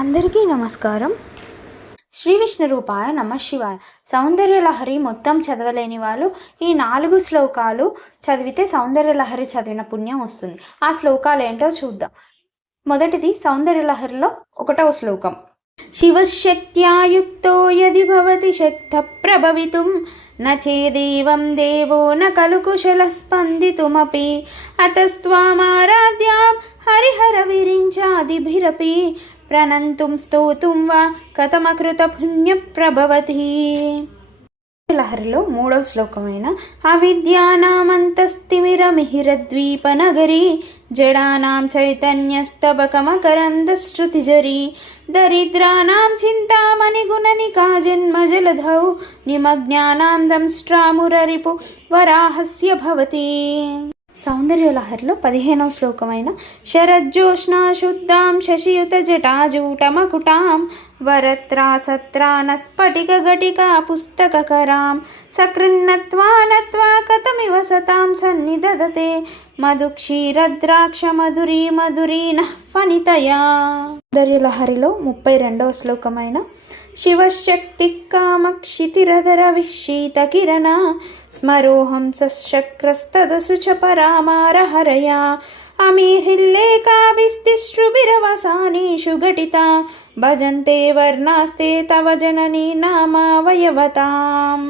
అందరికీ నమస్కారం. శ్రీ విష్ణు రూపాయ నమ శివాయ. సౌందర్య లహరి మొత్తం చదవలేని వాళ్ళు ఈ నాలుగు శ్లోకాలు చదివితే సౌందర్య లహరి చదివిన పుణ్యం వస్తుంది. ఆ శ్లోకాలు ఏంటో చూద్దాం. మొదటిది సౌందర్య లహరిలో ఒకటవ శ్లోకం. శివశక్త్యాయుక్తో యది భవతి శక్త ప్రభవితుం న చేదేవం దేవో న కలు కుశల స్పందితుమపి అతస్త్వామారాధ్యాం విరించాదిభిరపి ప్రణంతుం స్తోతుం వా కథమకృత పుణ్య ప్రభవతి. లహరిలో మూడో శ్లోకమైన అవిద్యానామంతస్తిమిరమిహిరద్వీపనగరి జడానాం చైతన్యస్తబకమకరందశ్రుతిజరి దరిద్రానాం చింతామణి గుణనికా జన్మజలధౌ నిమజ్ఞానాం దంష్ట్రామురరిపు వరాహస్య భవతి. సౌందర్యలహరిలో పదిహేనవ శ్లోకమైన శరజ్జోష్ణ శుద్ధాం శశియుత జటాజూటమకుటాం వరత్రాసత్రాన స్ఫటిక ఘటికా పుస్తకకరాం సకృన్నత్వా నత్వా కథమివ సతాం సన్నిదదతే మధుక్షీరద్రాక్ష మధురీ మధురీ నః ఫణితయా సౌందర్యలహరిలో ముప్పై రెండవ శ్లోకమైన శివశక్తి కామక్షితిరధర విశీత కిరణ స్మరోహం సశక్రస్తదసు చ పరామారహరయా అమీహిల్లేకాభిస్తిశ్రుభిరవసానేషు ఘటితా భజంతే వర్ణాస్తే తవ జననీ నామావయవతాం.